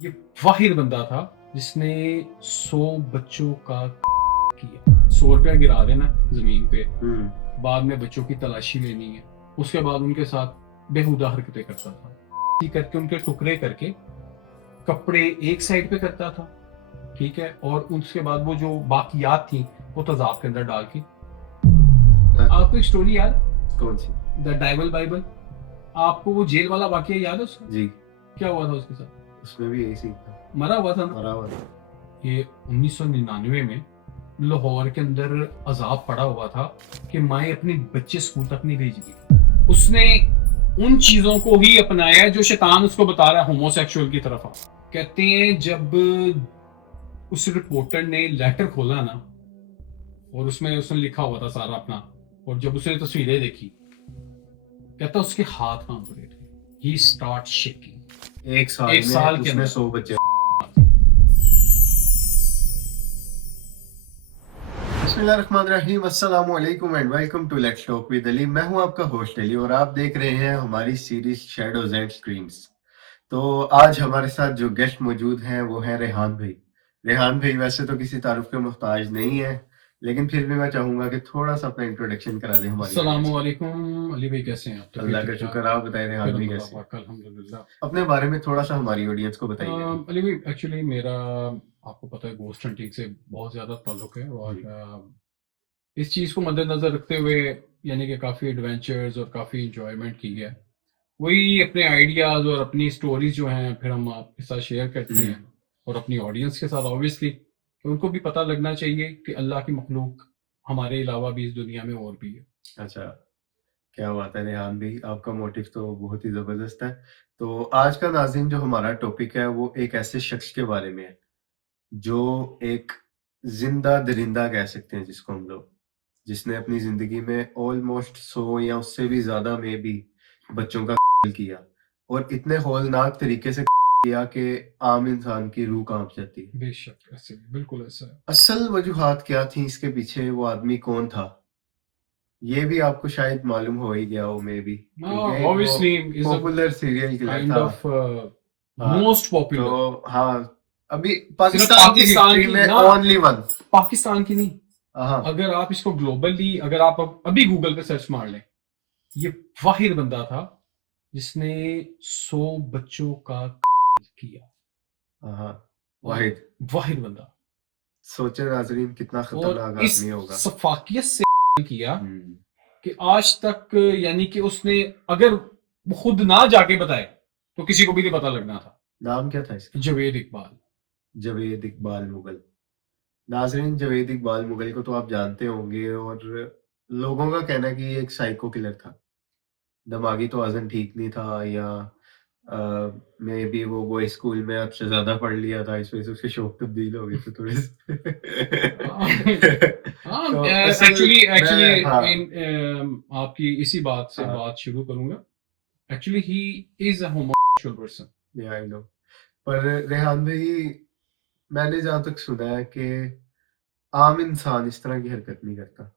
ये वाहिद बंदा था जिसने 100 बच्चों का किया। 100 रुपया गिरा देना जमीन पे, बाद में बच्चों की तलाशी लेनी है, उसके बाद उनके साथ बेहुदा हरकतें करता था, करके उनके टुकड़े करके कपड़े एक साइड पे करता था, ठीक है, और उसके बाद वो जो बाकियात थी वो तजाब के अंदर डाल के। आपको एक स्टोरी याद? कौन सी? The डाइबल Bible. आपको वो जेल वाला वाकया याद है उसका? जी, क्या हुआ था उसके साथ? उसमें भी यही सीन था। मरा हुआ था ना? मरा हुआ था। ये 1999 में लाहौर के अंदर अजाब पड़ा हुआ था कि माए अपने बच्चे स्कूल तक नहीं भेज रही। उसने उन चीजों को ही अपनाया जो शैतान उसको बता रहा है, होमोसेक्सुअल की तरफ। कहते हैं जब उस रिपोर्टर ने लेटर खोला ना, और उसमें उसने लिखा हुआ था सारा अपना, और जब उसने तस्वीरें देखी, कहता उसके हाथ कांप रहे थे। ही स्टार्ट शेकिंग। एक साल के उसने अंदर 100 बच्चे। बिस्मिल्लाहिर्रहमानिर्रहीम, अस्सलाम वालेकुम and welcome to let's talk with Ali. मैं हूं आपका होस्ट अली और आप देख रहे हैं हमारी सीरीज शैडोज एंड स्क्रीन्स। तो आज हमारे साथ जो गेस्ट मौजूद हैं वो है रेहान भाई। रेहान भाई वैसे तो किसी तारुफ के मोहताज नहीं है, लेकिन फिर भी मैं चाहूंगा कि थोड़ा सा अपना इंट्रोडक्शन करा दें हमारी अस्सलाम ऑडियंस को। वालेकुम अली भाई, कैसे हैं आप? अल्लाह का शुक्र, आप बताएं रेहान भाई कैसे हैं? अल्हम्दुलिल्लाह। अपने बारे में थोड़ा सा हमारी ऑडियंस को बताइए अली। अली भाई, एक्चुअली मेरा, आपको पता है, गोस्ट हंटिंग से बहुत ज़्यादा ताल्लुक है, और जी। इस चीज़ को मद्देनज़र रखते हुए, यानी कि काफ़ी एडवेंचर्स और काफ़ी इंजॉयमेंट की है। वही अपने आइडियाज़ और अपनी स्टोरीज जो हैं फिर हम आपके साथ शेयर करते हैं, और अपनी ऑडियंस के साथ ऑब्वियसली, तो उनको भी पता लगना चाहिए कि अल्लाह की मखलूक हमारे अलावा भी इस दुनिया में और भी है। अच्छा, क्या बात है रेहान भाई, आपका मोटिव तो बहुत ही ज़बरदस्त है। तो आज का नाज़रीन जो हमारा टॉपिक है वो एक ऐसे शख्स के बारे में है, जो एक ज़िंदा दरिंदा कह सकते हैं जिसको हम लोग, जिसने अपनी ज़िंदगी में ऑलमोस्ट 100 या उससे भी ज़्यादा में भी बच्चों का किया, और इतने हौलनाक तरीके से किया कि आम इंसान की रूह काँप जाती है। बेशक ऐसे, बिल्कुल ऐसा है। असल वजूहात क्या थी इसके पीछे, वो आदमी कौन था? ये भी आपको शायद मालूम हो ही गया हो मे बी, क्योंकि एक वो obviously is a popular serial killer kind था। ऑफ हाँ, मोस्ट पॉपुलर। तो हाँ, अभी सिर्फ पाकिस्तान की पाकिस्तान हिस्ट्री की में ना, ओनली वन। पाकिस्तान की नहीं, हाँ, अगर आप इसको ग्लोबली, अगर आप अभी गूगल पे सर्च मार लें, ये वाहिद बंदा था जिसने 100 बच्चों का किया। हाँ, और वाहिद। वाहिद बंदा, सोचे नाजरीन कितना और खतरनाक इस आदमी होगा। सफाकियत से किया हम्म। कि आज तक, यानी कि उसने, अगर वो खुद ना जाके बताए तो किसी को भी नहीं पता लगना था। नाम क्या था इसका? जवेद इकबाल। जवेद इकबाल मुगल। नाजरीन, जवेद इकबाल मुगल को तो आप जानते होंगे, और लोगों का कहना है कि ये एक साइको किलर था। दिमागी तवाज़ुन ठीक नहीं था, या मे बी वो बॉयज़ स्कूल में आपसे ज़्यादा पढ़ लिया था, इस वज़ह से उसके शौक तब्दील हो गए थे थोड़े से। हाँ, तो असल एक्चुअली एक्चुअली मैं, हाँ, इन आपकी इसी बात से हाँ, बात शुरू करूंगा। Actually he is a homosexual person. या आई नो। पर रेहान भाई, मैंने जहाँ तक सुना है कि आम इंसान इस तरह की हरकत नहीं करता। नहीं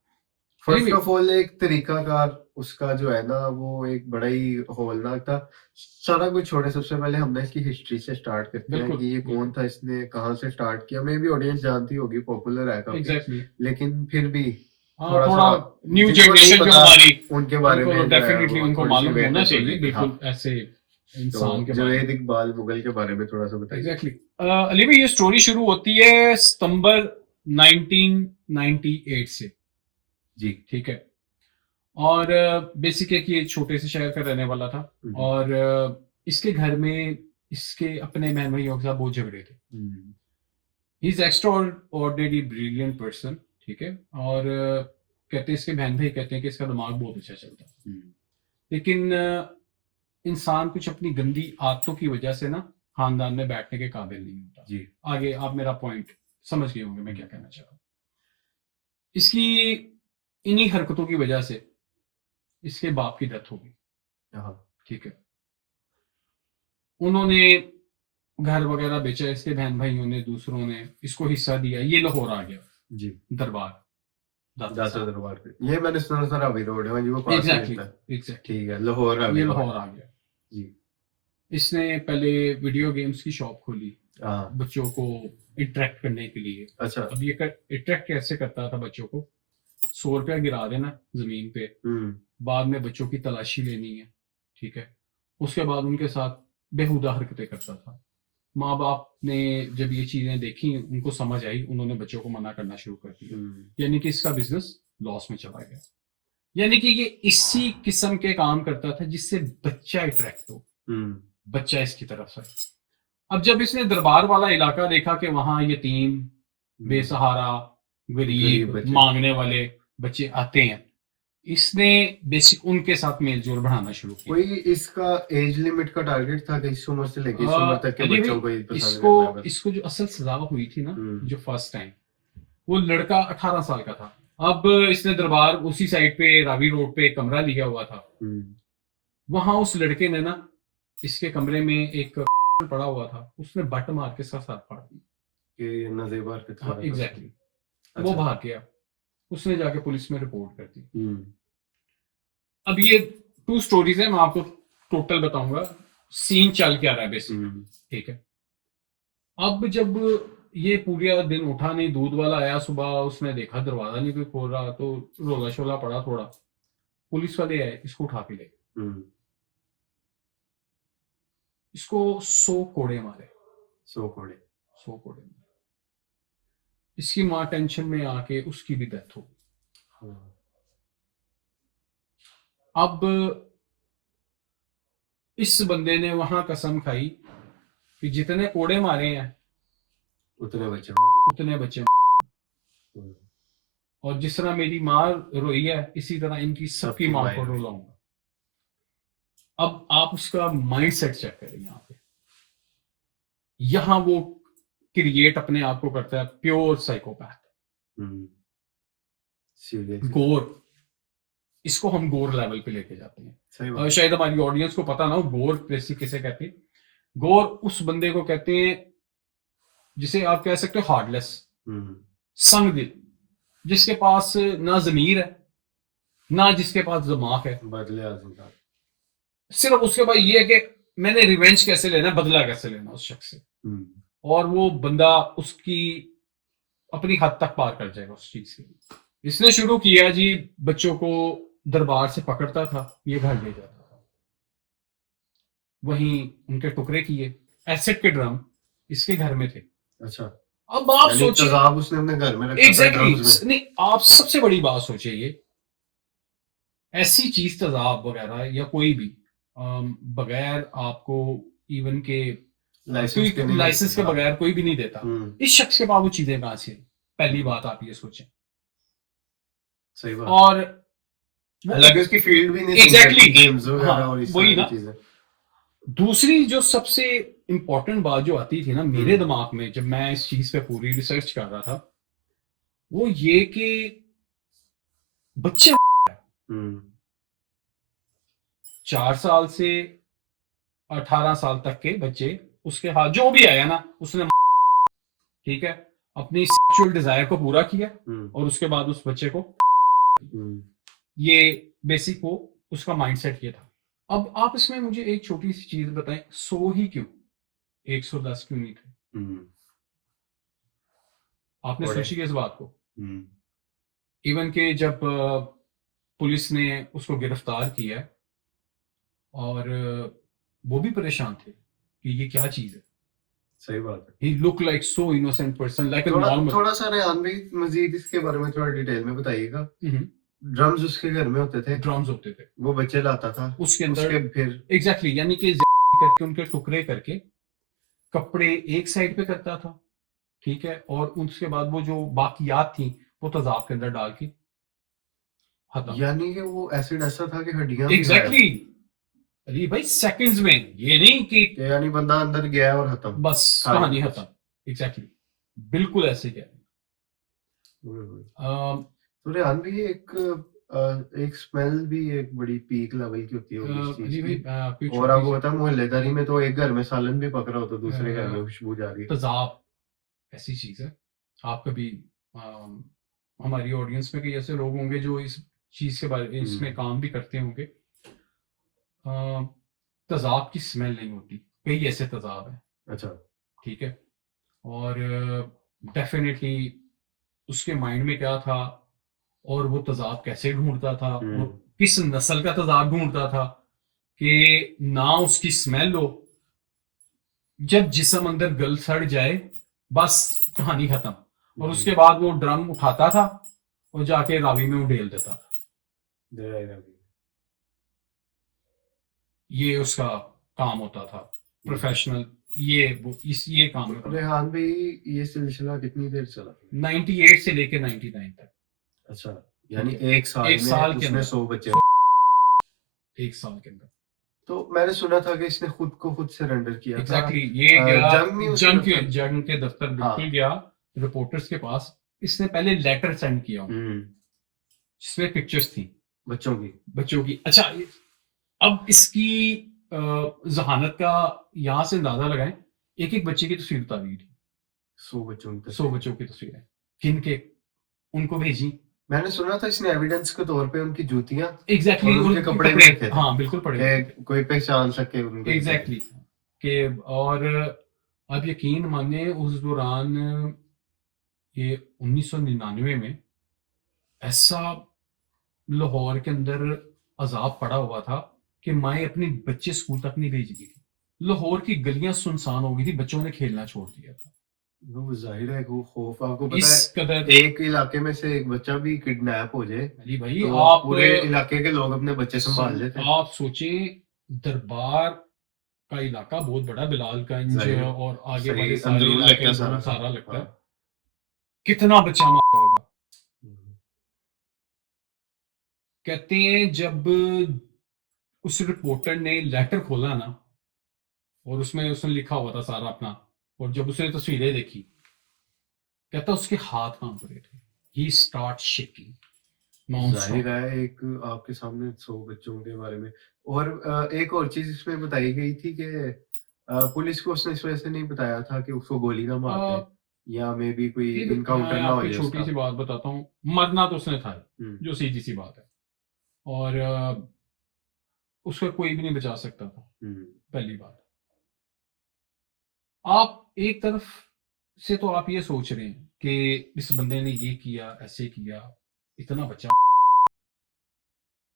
फर्स्ट नहीं, ऑफ ऑल एक तरीकाकार उसका जो है ना, वो एक बड़ा ही हौलनाक था। सारा कुछ छोड़े, सबसे पहले हमने इसकी हिस्ट्री से स्टार्ट करते हैं बिल्कुल कि ये कौन बिल्कुल, था, इसने कहाँ से स्टार्ट किया। मे भी ऑडियंस जानती होगी, पॉपुलर है काफी, एग्जैक्टली। लेकिन फिर भी हाँ, थोड़ा थोड़ा सा न्यू जिनको नहीं जनरेशन जो पता हमारी, उनके बारे उनको में जो है डेफिनेटली वो उनको थोड़ी सी मालूम होना अवेयरनेस हो चाहिए, जाएगी। हाँ, बिल्कुल ऐसे तो इंसान के बारे में। जवेद इकबाल मुगल के बारे में थोड़ा सा बताइए। एग्जैक्टली, अली भाई, ये स्टोरी शुरू होती है सितंबर 1998 से, जी। ठीक है। और बेसिक है कि ये छोटे से शहर का रहने वाला था, हम्म। और इसके घर में इसके अपने बहन भाइयों के साथ बहुत झगड़े थे। Hmm. He is extraordinary brilliant person, ठीक है। और कहते हैं, इसके बहन भाई कहते हैं कि इसका दिमाग बहुत अच्छा चलता है, हम्म। लेकिन इंसान कुछ अपनी गंदी आदतों की वजह से ना खानदान में बैठने के काबिल नहीं होता। जी। आगे आप मेरा पॉइंट समझ गए होंगे मैं क्या हम्म। कहना चाह रहा हूँ। इसकी इन्हीं हरकतों की वजह से इसके बाप की डेथ हो गई, हाँ। ठीक है। उन्होंने घर वगैरह बेचा, इसके बहन भाइयों ने, दूसरों ने इसको हिस्सा दिया, ये लाहौर आ गया। जी। दरबार, दाता दाता साहब। दरबार पे ये मैंने सुना था, रावी रोड है जी, वो पास ही एग्जैक्टली रहता है। एग्जैक्टली, ठीक है, लाहौर रावी ये रोड। लाहौर आ गया। जी। इसने पहले वीडियो गेम्स की शॉप खोली हाँ, बच्चों को इंटरेक्ट करने के लिए। अच्छा। अब ये इंटरेक्ट कैसे करता था बच्चों को? 100 रुपया गिरा देना जमीन पे, हुँ, बाद में बच्चों की तलाशी लेनी है, ठीक है। उसके बाद उनके साथ बेहुदा हरकतें करता था। माँ बाप ने जब ये चीजें देखी, उनको समझ आई, उन्होंने बच्चों को मना करना शुरू कर दिया। हुँ, यानी कि इसका बिजनेस लॉस में चला गया। यानी कि ये इसी किस्म के काम करता था जिससे बच्चा अट्रैक्ट हो, हुँ, बच्चा इसकी तरफ है। अब जब इसने दरबार वाला इलाका देखा कि वहां यतीम, हुँ, बेसहारा, गरीब गरीब, बच्चे। मांगने वाले बच्चे आते हैं, इसने बेसिक उनके साथ मेलजोल बढ़ाना शुरू किया। कोई इसका एज लिमिट का टारगेट था कि इस उम्र से लेके इस उम्र तक के अली भाई, बच्चों को ही पसंद इसको करना है बस? इसको जो असल सजा हुई थी ना, हुँ, जो फर्स्ट टाइम, वो लड़का 18 साल का था। अब इसने दरबार उसी साइड पे रावी रोड पे एक कमरा लिया हुआ था। हुँ, वहां उस लड़के ने ना, इसके कमरे में एक पड़ा हुआ था, उसने बट मार के इसका सर फाड़ दिया। कि नाज़ेबा हरकत कर हाँ, रहा था उसके एग्जैक्टली। साथ। वो अच्छा। भाग गया। उसने जाके पुलिस में रिपोर्ट कर दी। हुँ, अब ये टू स्टोरीज है, मैं आपको टोटल बताऊंगा सीन चल क्या रहा है बेसिक, हुँ, ठीक है। अब जब ये पूरा दिन उठा नहीं, दूध वाला आया सुबह, उसने देखा दरवाजा नहीं कोई खोल रहा, तो रोला शोला पड़ा थोड़ा। पुलिस वाले आए, इसको उठा के ले गए। हुँ, इसको 100 कोड़े मारे, 100 कोड़े। 100 कोड़े मारे। इसकी माँ टेंशन में आके उसकी भी डेथ हो गई। हाँ, अब इस बंदे ने वहां कसम खाई कि जितने कोड़े मारे हैं उतने बच्चे मारे। उतने बच्चे, हुँ, और जिस तरह मेरी माँ रोई है इसी तरह इनकी सबकी सबकी माँ माएँ को रोई। रुलाऊंगा। अब आप उसका माइंड सेट चेक करें यहाँ पे। यहाँ वो क्रिएट अपने आप को करता है प्योर साइकोपैथ। हुँ, सीरियसली। गोर, इसको हम गोर लेवल पे लेके जाते हैं। सही बात। शायद हमारी ऑडियंस को पता ना हो गोर बेसिक किसे कहते हैं। गोर उस बंदे को कहते हैं जिसे आप कह सकते हो हार्डलेस, हुँ, संग दिल, जिसके पास ना जमीर है, ना जिसके पास दिमाग है। बदले आज़म साहब। सिर्फ उसके पास ये है कि मैंने रिवेंज कैसे लेना है, बदला कैसे लेना उस शख्स से। हुँ, और वो बंदा उसकी अपनी हद तक पार कर जाएगा उस चीज के लिए। इसने शुरू किया जी, बच्चों को दरबार से पकड़ता था, ये घर ले जाता था, वहीं उनके टुकड़े किए। एसिड के ड्रम इसके घर में थे। अच्छा। अब आप यानी सोचिए, तेज़ाब उसने अपने घर में रखा था एग्जैक्टली ड्रम्स में। नहीं, आप सबसे बड़ी बात सोचिए, ये ऐसी चीज तेजाब वगैरह या कोई भी बगैर आपको इवन के लाइसेंस के कोई नहीं मिल लाइसेंस के हाँ। बगैर कोई भी नहीं देता। हुँ, इस शख्स के पास वो चीजें कहां से आई? पहली हुँ, बात आप ये सोचें। सही बात है। और वो हालाँकि उसकी फील्ड भी नहीं थी एग्जैक्टली एग्ज़ैक्टली गेम्स हाँ, वगैरह और इस वही तरह की ना। चीज़ें। दूसरी जो सबसे इंपॉर्टेंट बात जो आती थी ना मेरे हुँ, दिमाग में जब मैं इस चीज पे पूरी रिसर्च कर रहा था, वो ये कि बच्चे हुँ, 4 साल से 18 साल तक के बच्चे उसके हाथ जो भी आया ना उसने, ठीक है, अपनी सेक्सुअल डिजायर को पूरा किया, हुँ, और उसके बाद उस बच्चे को, हुँ, ये बेसिक वो उसका माइंडसेट ये था। अब आप इसमें मुझे एक छोटी सी चीज बताएं, 100 ही क्यों, 110 क्यों नहीं थे? हुँ, आपने कोड़े। सोची इस बात को? हुँ, इवन के जब पुलिस ने उसको गिरफ्तार किया, और वो भी परेशान थे कि ये क्या चीज है। सही बात है। He look like so innocent person, like a थोड़ा नॉर्मल। थोड़ा-सा रेहान भाई मज़ीद इसके बारे में थोड़ा डिटेल में बताइएगा। ड्रम्स उसके घर में होते थे, ड्रम्स होते थे वो बच्चे लाता था, उसके अंदर, उसके फिर एग्जैक्टली यानी कि करके उनके टुकड़े करके कपड़े एक साइड पे करता था, ठीक है, और उसके बाद वो जो बाकियात थी वो तेजाब के अंदर डाल के खत्म। यानी कि वो एसिड ऐसा था कि हड्डियाँ भी गायब। एग्जैक्टली। अरे भाई सेकंड्स में, ये नहीं कि कि यानी बंदा अंदर गया और खत्म, बस था ही कहानी नहीं खत्म। कुछ। एग्जैक्टली, बिल्कुल ऐसे क्या हुँ, हुँ। है। तो रेहान भाई एक स्मेल भी एक बड़ी पीक लेवल की होती होगी इस चीज़ अली भाई की। मैं आपको एक और छोटी आपको सी पता है मोहल्लेदारी में तो एक घर में सालन भी पक रहा हो तो दूसरे घर में खुशबू जा रही है। तेजाब ऐसी चीज है। आप कभी अम, हमारी ऑडियंस में कई ऐसे लोग होंगे जो इस चीज के बारे हुँ, इसमें काम भी करते होंगे। तेज़ाब की स्मेल नहीं होती। कई ऐसे तेज़ाब हैं, अच्छा। ठीक है? और डेफ़िनेटली उसके माइंड में क्या था और वो तेज़ाब कैसे ढूँढता था और हुँ। किस नस्ल का तेज़ाब ढूँढता था कि ना उसकी स्मेल हो, जब जिस्म अंदर गल सड़ जाए, बस कहानी खत्म। और जी। उसके बाद वो ड्रम उठाता था और जाके रावी में उड़ेल देता था। ड्राई ये उसका काम होता था, हुँ। प्रोफ़ेशनल। ये काम में था। रेहान भाई, ये सिलसिला कितनी देर चला? 98 से लेके 99 तक, अच्छा, ठीक यानी है? 1 साल 1 में साल के उसने अंदर, 100 बच्चे। 1 साल के अंदर। तो मैंने सुना था कि इसने खुद को खुद सरेंडर किया था। एग्ज़ैक्टली ये गया जंग नहीं उसके दफ्तर। जंग के दफ्तर हाँ। बिल्कुल गया, रिपोर्टर्स के पास। इसने पहले लेटर सेंड किया उनको, हुँ। जिसमें पिक्चर्स थी बच्चों की। बच्चों की। अच्छा, अब इसकी ज़हानत का यहाँ से अंदाज़ा लगाएँ, एक-एक बच्चे की तस्वीर उतारी हुई थी। 100 बच्चों की 100 तस्वीरें। बच्चों की तस्वीरें। किनके? उनको भेजी। मैंने सुना था इसने एविडेंस के तौर पे उनकी जूतियाँ एग्ज़ैक्टली और उनके उनके कपड़े भी कपड़े, रखे थे, हाँ, बिल्कुल पड़े हुए थे। कि कोई पहचान सके उनको इज़िली। एग्ज़ैक्टली कि और आप यकीन मानिए उस दौरान ये 1999 में ऐसा लाहौर के अंदर अज़ाब पड़ा हुआ था कि माएँ अपने बच्चे स्कूल तक नहीं भेज रही थी। लाहौर की गलियाँ सुनसान हो गई थी, बच्चों ने खेलना छोड़ दिया था। वो ज़ाहिर है वो खौफ, आपको पता इस है, कदर एक इलाके में से एक बच्चा भी किडनैप हो जाए, अली भाई, तो पूरे इलाके के लोग अपने बच्चे सँभाल लेते हैं। आप सोचें, दरबार का इलाका बहुत बड़ा, बिलालगंज ज़ाहिर है, और आगे वाले सही सारे अंदरून इलाके लगता है अंदरून सारा काम। सारा लगता है। हाँ। कितना बच्चा मारा होगा? हुँ। कहते हैं जब उस रिपोर्टर ने लेटर खोला ना और उसमें उसने लिखा हुआ था सारा अपना, और जब उसने तस्वीरें देखी, कहता उसके हाथ कांप रहे थे। ही स्टार्ट शेकिंग नॉन ज़ाहिर स्टॉप। है, एक आपके सामने 100 बच्चों के बारे में। और एक और चीज़ इसमें बताई गई थी कि पुलिस को उसने इस वजह से नहीं बताया था कि उसको गोली ना मार दे, या मे बी कोई मैं इनकाउंटर ना हो आपको एक जाए छोटी उसका। सी बात बताता हूँ। मरना तो उसने था ही, हुँ। जो सीधी सी बात है। और उसको कोई भी नहीं बचा सकता था, हुँ। पहली बात। आप एक तरफ से तो आप ये सोच रहे हैं कि इस बंदे ने ये किया, ऐसे किया, इतना बच्चा।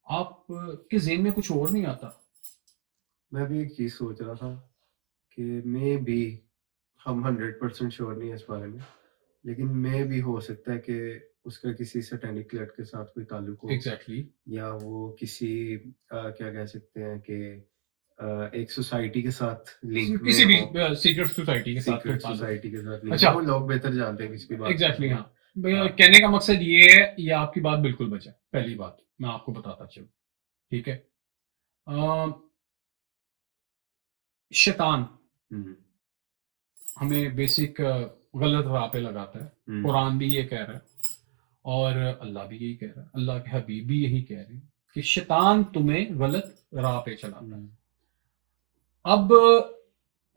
आप के ज़हन में कुछ और नहीं आता? मैं भी एक चीज़ सोच रहा था कि मे बी, हम 100% श्योर नहीं है इस बारे में, लेकिन मे भी हो सकता है कि उसका किसी सैटेनिक क्लट के साथ कोई ताल्लुक हो, एग्ज़ैक्टली। या वो किसी क्या कह सकते हैं कि एक सोसाइटी के साथ लिंक में किसी भी हो, सीक्रेट सोसाइटी के साथ कोई सीक्रेट ताल्लुक हो। सोसाइटी के साथ लिंक अच्छा, में हो, लोग बेहतर जानते हैं किसकी बात कर एग्ज़ैक्टली रहे हाँ। हैं। भैया हाँ। कहने का मकसद ये है, ये आपकी बात बिल्कुल बचा। पहली बात मैं आपको बताता चलूँ, ठीक है? अ, शैतान हुँ। हमें बेसिक गलत राह पे लगाता है। हुँ। कुरान भी ये कह रहा है और अल्लाह भी यही कह रहा है। अल्लाह के हबीब भी यही कह रहे हैं कि शैतान तुम्हें गलत राह पे चलाता है। हुँ। अब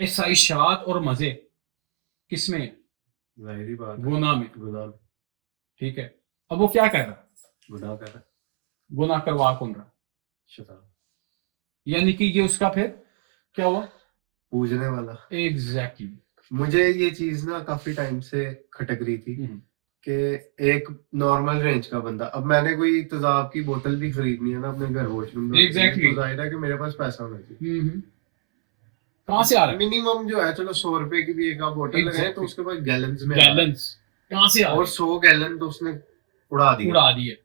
ईसाइशात और मज़े किसमें है? ज़ाहिर-सी बात है, गुनाह में, गुनाह ठीक है? अब वो क्या कर रहा है? गुनाह कर रहा है, गुनाह करवा कौन रहा है? शैतान, यानी कि ये उसका फिर क्या हुआ? पूजने वाला। एग्ज़ैक्टली। मुझे ये चीज़ ना काफ़ी टाइम से खटक रही थी हुँ, हुँ। कि एक नॉर्मल रेंज का बंदा, अब मैंने कोई तेज़ाब की बोतल भी खरीदनी है ना अपने घर वॉशरूम धोने के लिए, एग्ज़ैक्टली। तो ज़ाहिर है कि मेरे पास पैसा होना चाहिए। हुँ, हुँ। कहाँ से आ रहा है? मिनिमम जो है, चलो 100 रुपए की भी एक आप बोतल लगाएँ तो एग्ज़ैक्टली। उसके पास गैलन्स में आ रहा है, गैलेंस कहाँ से आ और रही है? 100 गैलन तो उसने उड़ा दिया। उड़ा दी है।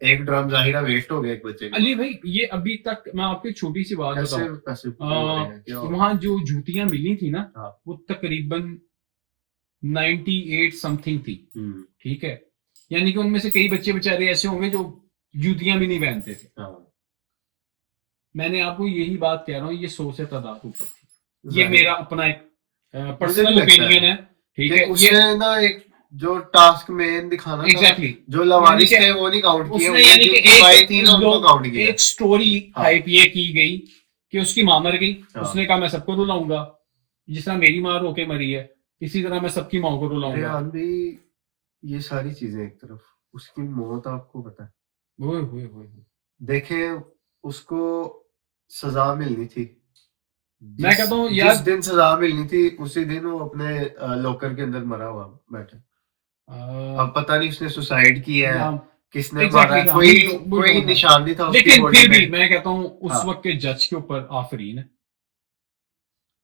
एक ड्रम ज़ाहिर है वेस्ट हो गया एक बच्चे के अली बाद। भाई, ये अभी तक मैं आपको एक छोटी-सी बात कैसे बताऊँ। पैसे पूरे हो रहे हैं? क्या हो रहा है? वहाँ जो जूतियाँ मिली थी ना, हाँ। वो तकरीबन 98 समथिंग थी, हुँ। ठीक है? यानी कि उनमें से कई बच्चे बेचारे ऐसे होंगे जो जूतियाँ भी नहीं पहनते थे। हाँ। मैंने आपको यही बात कह रहा हूँ, ये 100 से तादाद ऊपर थी। ये ज़ाहिर मेरा है। अपना एक मुझे भी पर्सनल लगता ओपिनियन है है, ठीक कि है? ये उसने ना एक जो टास्क मेन दिखाना था, एग्ज़ैक्टली। जो यानी लवारिस कि थे वो नहीं काउंट किए, उसने, उनने यानी कि जिनकी बाई थी ना एक उनको काउंट लोग किया। एक स्टोरी हाँ। हाइप ये की गई कि उसकी माँ मर गई, हाँ। उसने कहा मैं सबको रुलाऊंगा, जिस तरह मेरी माँ रो के मरी है, इसी तरह मैं सबकी माँ को रुलाऊंगा। रेहान भी, ये सारी चीज़ें एक तरफ, उसकी मौत आपको पता है। ओए होए होए होए! देखें, उसको सज़ा मिलनी थी, मैं कहता हूँ जिस यार दिन सजा मिलनी थी उसी दिन वो अपने लॉकर के अंदर मरा हुआ बैठा। अब पता नहीं उसने सुसाइड की है, या किसने मारा एग्जैक्टली है, हाँ, कोई वही कोई बोल रहा निशान नहीं था है। उसकी लेकिन बॉडी फिर भी में। मैं कहता हूँ उस हाँ। वक्त के जज के ऊपर आफरीन है।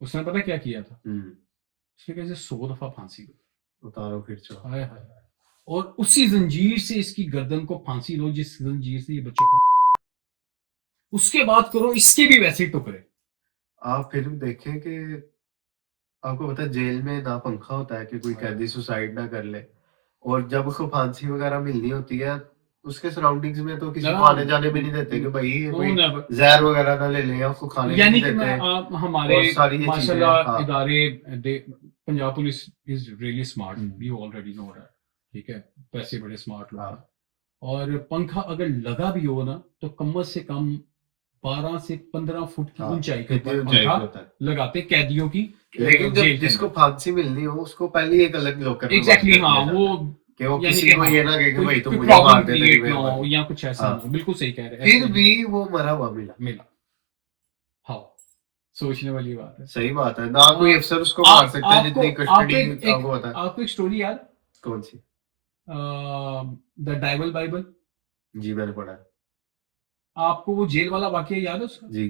उसने पता क्या किया था? उसने कैसे 100 दफा फांसी दी। उतारो फिर चलो। हाय हाय हाय। और उसी जंजीर से इसकी गर्दन को फांसी लो जिस जंजीर से ये बच्चों को, उसके बाद करो इसके भी वैसे ही टुकड़े। आप फिल्म देखें कि आपको पता है जेल में ना पंखा होता है कि कोई हाय कैदी हाय। सुसाइड ना कर ले, और जब उसको फांसी वगैरह मिलनी होती है, उसके सराउंडिंग्स में तो किसी ना, को आने जाने भी नहीं देते कि भाई ये नो कोई नेवर। जहर वगैरह ना ले लें, या उसको खाने भी यानी नहीं कि मैं देते। आप हमारे और सारी ये चीजें। माशाल्लाह हाँ। इदारे Punjab police is really smart, hmm. You already know that. ठीक है, वैसे बड़े स्मार्ट लोग हैं। हाँ। और पंखा अगर लगा भी हो ना तो कम से कम 12 से 15 फुट की हाँ, ऊंचाई के इतनी ऊपर ऊंचाई पंखा पे होता है। लगाते कैदियों की लेकिन जब जेल के जिसको अंदर। फांसी मिलनी हो उसको पहले ही एक अलग लॉकर में बंद एग्जैक्टली कर हाँ, दिया वो जाता है कि वो यानी किसी कि को हाँ, ये ना कहे कि कोई भाई तुम कोई मुझे प्रॉब्लम मार दे, तेरी क्रिएट ना हो मेहरबानी। या कुछ ऐसा हाँ। ना हो। बिल्कुल सही कह रहे हैं, फिर ऐसे भी वो मरा हुआ मिला। मिला। हाँ, सोचने वाली बात है। सही बात है, ना कोई अफसर उसको मार आप सकता है आपको जितनी आपको कस्टडी एक आपको पता है। आपको एक स्टोरी याद? कौन सी? The devil Bible. जी मैंने पढ़ा है। आपको वो जेल वाला वाकया याद है उसका? जी।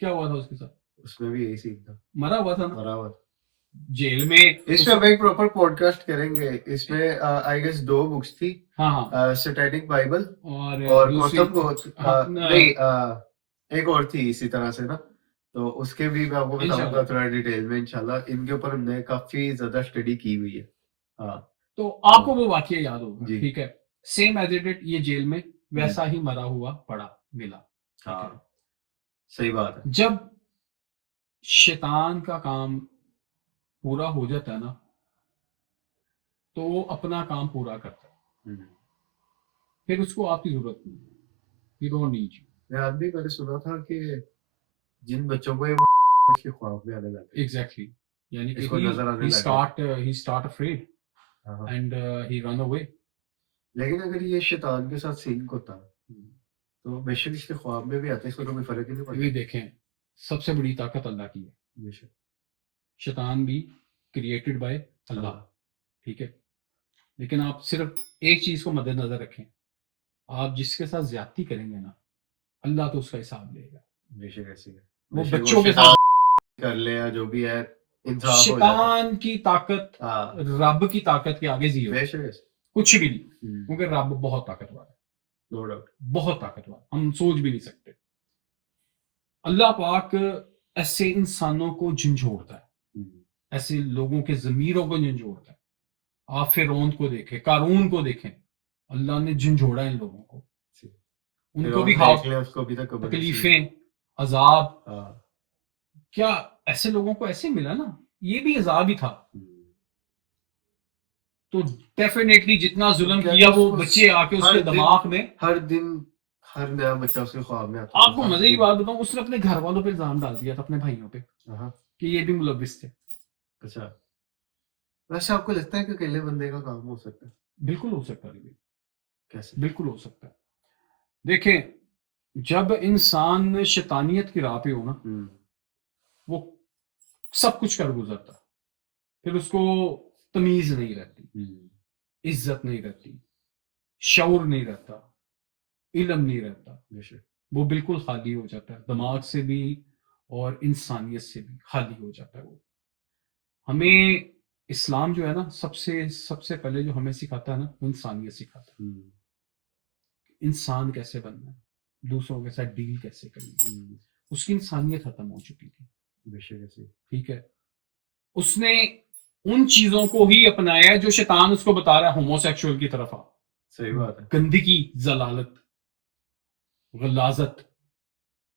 क्या हुआ था उसके साथ? उसमें भी यही सीन था। मरा हुआ था ना मरा हुआ था। जेल में इस उस पे हम एक प्रॉपर पॉडकास्ट करेंगे। इसमें आई गेस 2 बुक्स थी, हाँ हाँ। सैटेनिक बाइबल और और दूसरी गौतम गौत हाँ नहीं, एक और थी इसी तरह से ना, तो उसके भी मैं आपको बताऊंगा इंशाल्लाह। थोड़ा डिटेल में इंशाल्लाह। इनके ऊपर हमने काफी ज्यादा स्टडी की हुई है। हाँ। तो तो आपको वो वाकया याद होगा, जी। ठीक है? सेम एज इट ये जेल में वैसा ही मरा हुआ पड़ा मिला। ठीक है, हाँ, सही बात है। जब शैतान का काम पूरा हो जाता है ना तो वो अपना काम पूरा करता है, हम्म। फिर उसको आपकी जरूरत नहीं है। You don't need you. मैं आज भी मैंने सुना था कि जिन बच्चों को ये इसके ख्वाब में आने लगे, एग्जैक्टली, यानी कि इसको नजर आने लगे। ही स्टार्ट अफ्रेड हाँ हाँ। And he run away. लेकिन अगर ये शैतान के साथ सिंक होता तो बेशक इसके ख्वाब में भी आता, इसको तो कोई फर्क ही नहीं ये पड़ता। देखें, सबसे बड़ी ताकत अल्लाह की है। बेशक। शैतान भी क्रिएटेड बाय अल्लाह। हाँ। ठीक है, लेकिन आप सिर्फ एक चीज को मद्देनजर रखें, आप जिसके साथ ज्यादती करेंगे ना अल्लाह तो उसका हिसाब लेगा। बेशक ऐसे ही है। वो बेशक वो बच्चों के शैतान साथ कर ले या जो भी है, इंसाफ हो जाता है। शैतान की ताकत हाँ। रब की ताकत के आगे जीरो, बेशक ऐसे। कुछ भी नहीं। क्योंकि रब बहुत ताकतवर है, नो डाउट। बहुत ताकतवर, हम सोच भी नहीं सकते। अल्लाह पाक ऐसे इंसानों को झंझोड़ता है, ऐसे लोगों के जमीरों को झंझोड़ता है। आप फिरौन को देखें, कारून को देखें, अल्लाह ने झंझोड़ा इन लोगों को। फिर उनको और भी देख ले, उसको भी तो कब्र नसीब। तकलीफें, अजाब, हाँ। क्या ऐसे लोगों को ऐसे मिला ना, ये भी अजाब ही था। तो डेफिनेटली जितना जुल्म क्या किया वो उसको बच्चे आके हर उसके दिन दिमाग में। हर दिन हर नया बच्चा उसके ख्वाब में आता था आपको हर मजे की दिन। बात बताऊं, उसने अपने घर वालों पे इल्जाम डाल दिया था, अपने भाइयों पे, हाँ। कि ये भी मुलविस थे। अच्छा, वैसे आपको लगता है कि अकेले बंदे का काम हो सकता है? बिल्कुल हो सकता है भाई, कैसे? बिल्कुल हो सकता है। देखें, जब इंसान शैतानियत की राह पे हो ना, वो सब कुछ कर गुजरता है, फिर उसको तमीज नहीं रहती, इज्जत नहीं रहती, शऊर नहीं रहता, इल्म नहीं रहता। बेशक। वो बिल्कुल खाली हो जाता है, दिमाग से भी और इंसानियत से भी खाली हो जाता है वो। हमें इस्लाम जो है ना, सबसे सबसे पहले जो हमें सिखाता है ना, वो इंसानियत सिखाता है। इंसान कैसे बनना है, दूसरों के साथ डील कैसे करनी है, उसकी इंसानियत खत्म हो चुकी थी। बेशक ऐसे। ठीक है, उसने उन चीजों को ही अपनाया जो शैतान उसको बता रहा है, होमोसेक्सुअल की तरफ आ, सही बात है। गंदगी, जलालत, गलाजत,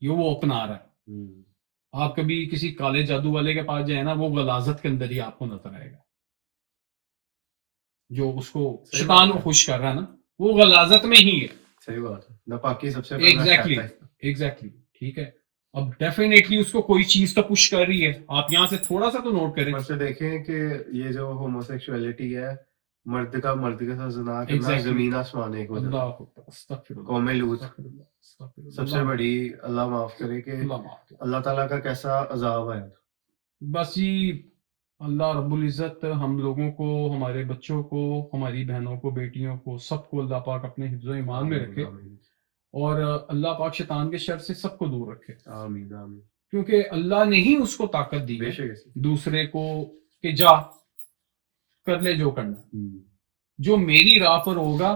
ये वो अपना रहा है। आप कभी किसी काले जादू वाले के पास जाए ना, वो गलाजत के अंदर ही आपको नजर आएगा। जो उसको सही शैतान बात को है। खुश कर रहा है ना, वो गलाजत में ही है। सही बात है, नापाकी सबसे पहला एग्जैक्टली, शर्त है। एग्जैक्टली। ठीक है, अब डेफिनेटली उसको कोई चीज तो पुश कर रही है। आप यहाँ से थोड़ा सा तो नोट करें। ऊपर से देखें कि ये जो होमोसेक्सुअलिटी है, मर्द का मर्द के साथ ज़िना करना एग्जैक्टली, जमीन आसमान एक हो जाता अल्लाह है। अकबर, अस्तगफिरुल्लाह, कौमे लूत अस्तगफिरुल्लाह, अस्तगफिरुल्लाह, सबसे अल्लाह बड़ी, अल्लाह माफ करे कि अल्लाह माफ करे। अल्लाह ताला का कैसा अजाब आया था। बस जी, अल्लाह रब्बुल इज़्ज़त हम लोगों को, हमारे बच्चों को, हमारी बहनों को, बेटियों को, सबको अल्लाह पाक अपने हिफ्ज़-ओ-ईमान में आमीन, रखे आमीन। और अल्लाह पाक शैतान के शर से सबको दूर रखे। आमीन, आमीन। क्योंकि अल्लाह ने ही उसको ताकत दी है, बेशक ऐसे। दूसरे को कि जा, कर ले जो करना है। हुँ, जो मेरी राह पर होगा,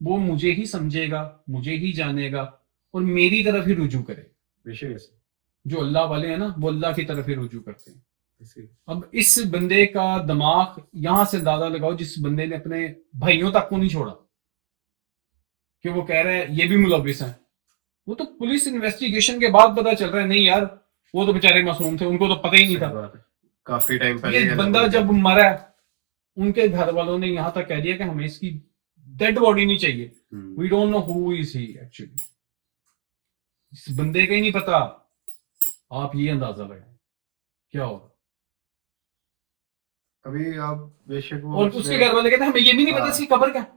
वो मुझे ही समझेगा, मुझे ही जानेगा और मेरी तरफ ही रुजू करेगा। बेशक ऐसे। जो अल्लाह वाले हैं ना, वो अल्लाह की तरफ ही रुजू करते हैं। ऐसे ही। अब इस बंदे का दिमाग यहां से अंदाजा लगाओ, जिस बंदे ने अपने भाइयों तक को नहीं छोड़ा, कि वो कह रहा है ये भी मुलविस हैं। वो तो पुलिस इन्वेस्टिगेशन के बाद पता चल रहा है, नहीं यार, वो तो बेचारे मासूम थे, उनको तो पता ही नहीं सही था। बात है। काफ़ी टाइम ये पहले ही अलग बंदा हो गया जब था। मरा, उनके घर वालों ने यहां तक कह दिया कि हमें इसकी डेड बॉडी नहीं चाहिए। हुँ। We don't know who is he actually. इस बंदे का ही नहीं पता। आप ये अंदाजा लगाएं क्या होगा। अभी आप बेशक वो और उसने उसके घर वाले कहते हैं हमें ये भी नहीं पता हाँ, इसकी कब्र क्या है।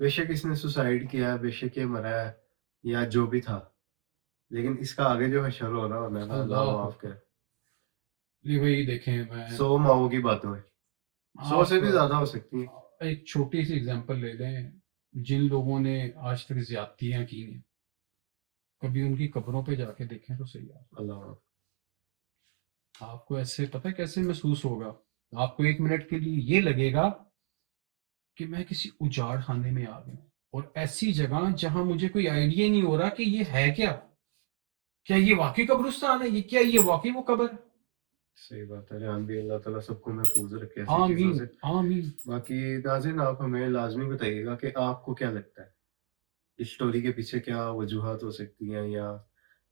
बेशक इसने सुसाइड किया, बेशक ये मरा है या जो भी था, लेकिन इसका आगे जो हश्र हो रहा होना है ना, अल्लाह अल्लाह माफ़ अकबर। करे। जी भाई देखें, मैं 100 माओं की बातों में, 100 आप से भी ज़्यादा हो सकती हैं। एक छोटी सी एग्जांपल ले लें। जिन लोगों ने आज तक ज्यादतियां की हैं, कभी उनकी कब्रों पे जाके देखें तो सही आप। अल्लाह माफ़। आपको ऐसे पता है कैसे महसूस होगा। आपको एक मिनट के लिए ये लगेगा कि मैं किसी उजाड़ खाने में आ गया हूं, और ऐसी जगह जहां मुझे कोई आइडिया नहीं हो रहा कि ये है क्या। क्या ये वाकई कब्रिस्तान है, ये क्या, ये वाकई वो कब्र है। सही बात है। रेहान भी अल्लाह ताला सबको महफूज़ रखे ऐसी चीज़ों आमीन, से। आमीन। बाकी नाज़रीन आप हमें लाज़मी बताइएगा कि आपको क्या लगता है? इस स्टोरी के पीछे क्या वजूहात हो सकती हैं या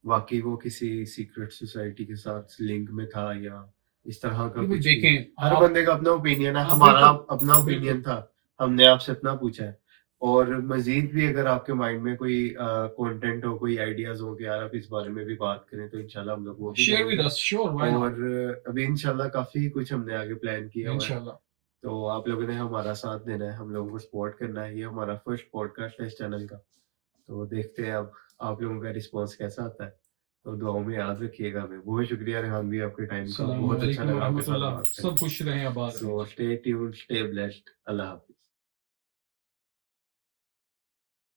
वाक़ई वो किसी सीक्रेट सोसाइटी के साथ लिंक में था या इस तरह का ये भाई कुछ भी? देखें हर आप। बंदे का अपना ओपिनियन है, हाँ हमारा बिल्कुल, अपना ओपिनियन बिल्कुल। था, हमने आपसे अपना पूछा है। और मज़ीद भी अगर आपके माइंड में कोई कंटेंट हो, कोई आइडियाज़ हो कि यार आप इस बारे में भी बात करें, तो इंशाल्लाह हम लोग वो भी शेयर विद करेंगे। अस, श्योर, व्हाई नॉट। और अभी इंशाल्लाह काफ़ी कुछ हमने आगे प्लान किया हुआ है। इंशाल्लाह। तो आप लोगों ने हमारा साथ देना है, हम लोगों को सपोर्ट करना है। ये हमारा फर्स्ट पॉडकास्ट है इस चैनल का। तो देखते हैं अब आप लोगों का रिस्पॉन्स कैसा आता है। तो दुआओं में याद रखिएगा हमें। बहुत शुक्रिया रेहान भाई आपके टाइम का। अस्सलाम बहुत अच्छा वालेकुम लगा आपके साथ रहमतुल्लाह। बात सब करके। खुश रहें, आबाद रहें। So stay tuned, stay blessed. Allah हाफ़िज़।